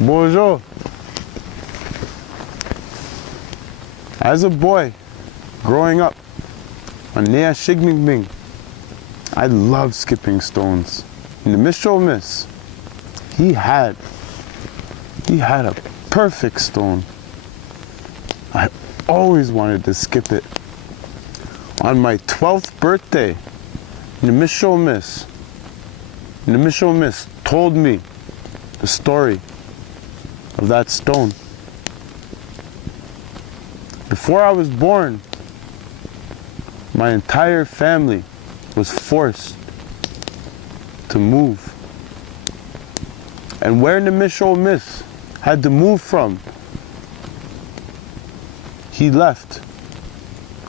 Bonjour. As a boy, growing up on Nea Shigmingbing, I loved skipping stones. And the Miss, he had a perfect stone. I always wanted to skip it. On my 12th birthday, the Miss told me the story of that stone. Before I was born, my entire family was forced to move. And where the Miss had to move from, he left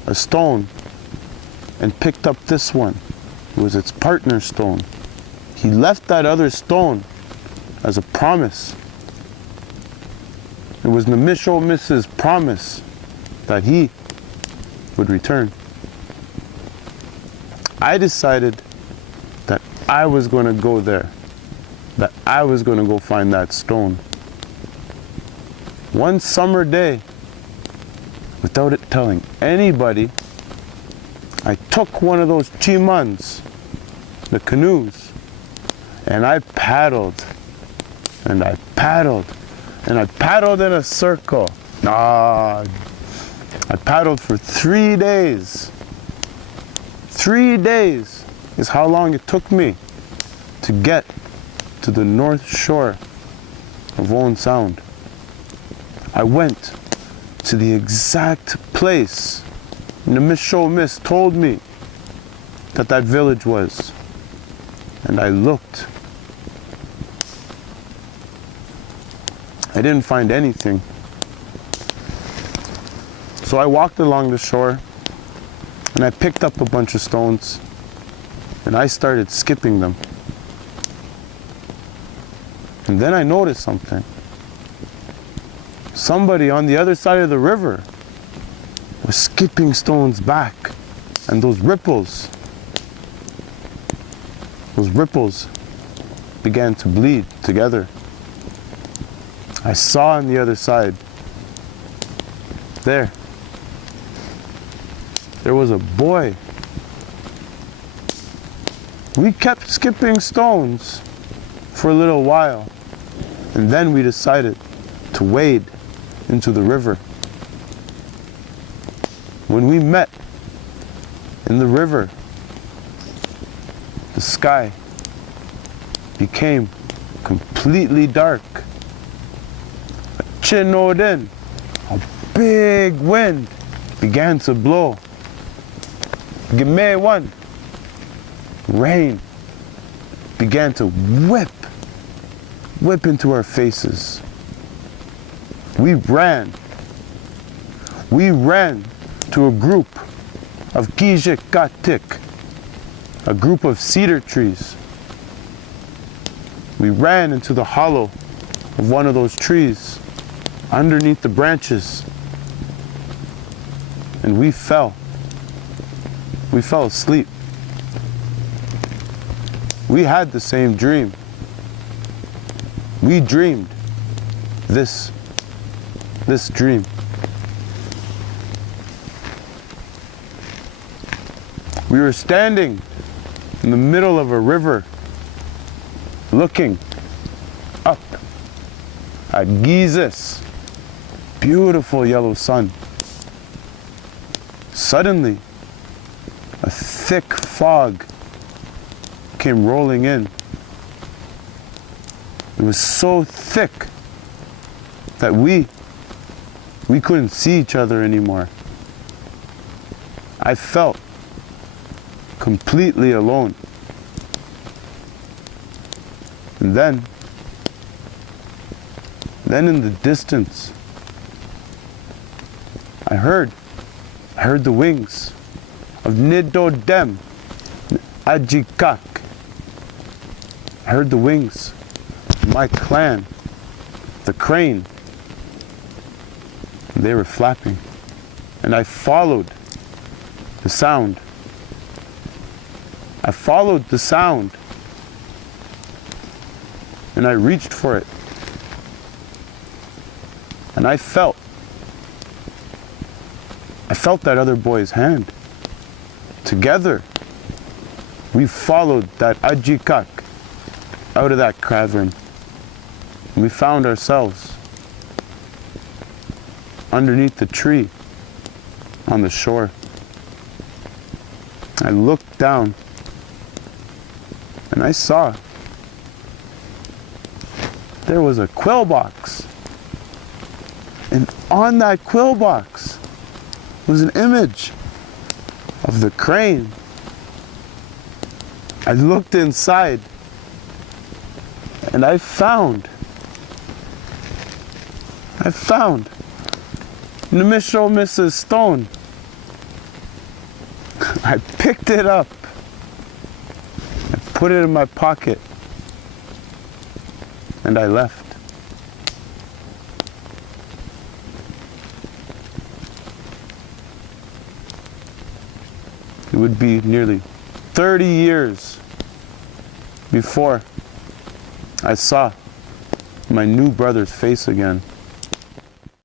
a stone and picked up this one. It was its partner stone. He left that other stone as a promise. It was the Miss's promise that he would return. I decided that I was going to go there, that I was going to go find that stone. One summer day, without it telling anybody, I took one of those chimans, the canoes, and I paddled, and I paddled, and I paddled in a circle. I paddled for 3 days. 3 days is how long it took me to get to the north shore of Owen Sound. I went to the exact place the Miss told me that that village was. And I looked. I didn't find anything. So I walked along the shore and I picked up a bunch of stones and I started skipping them. And then I noticed something. Somebody on the other side of the river was skipping stones back, and those ripples began to bleed together. I saw on the other side, there was a boy. We kept skipping stones for a little while, and then we decided to wade into the river. When we met in the river, the sky became completely dark. A chinodin, a big wind began to blow. Gimme one. Rain began to whip into our faces. We ran to a group of Gijikatik, a group of cedar trees. We ran into the hollow of one of those trees, underneath the branches, and we fell asleep. We had the same dream. We dreamed this dream. We were standing in the middle of a river, looking up at Gizeh's beautiful yellow sun. Suddenly, a thick fog came rolling in. It was so thick that we couldn't see each other anymore. I felt completely alone. And then in the distance, I heard the wings of Nidodem Ajikak. I heard the wings of my clan, the crane. And they were flapping. And I followed the sound. I followed the sound. And I reached for it. And I felt that other boy's hand. Together, we followed that Ajikak out of that cavern. And we found ourselves underneath the tree on the shore. I looked down and I saw there was a quill box. And on that quill box was an image of the crane. I looked inside and I found Mrs. Stone. I picked it up. I put it in my pocket and I left. It would be nearly 30 years before I saw my new brother's face again.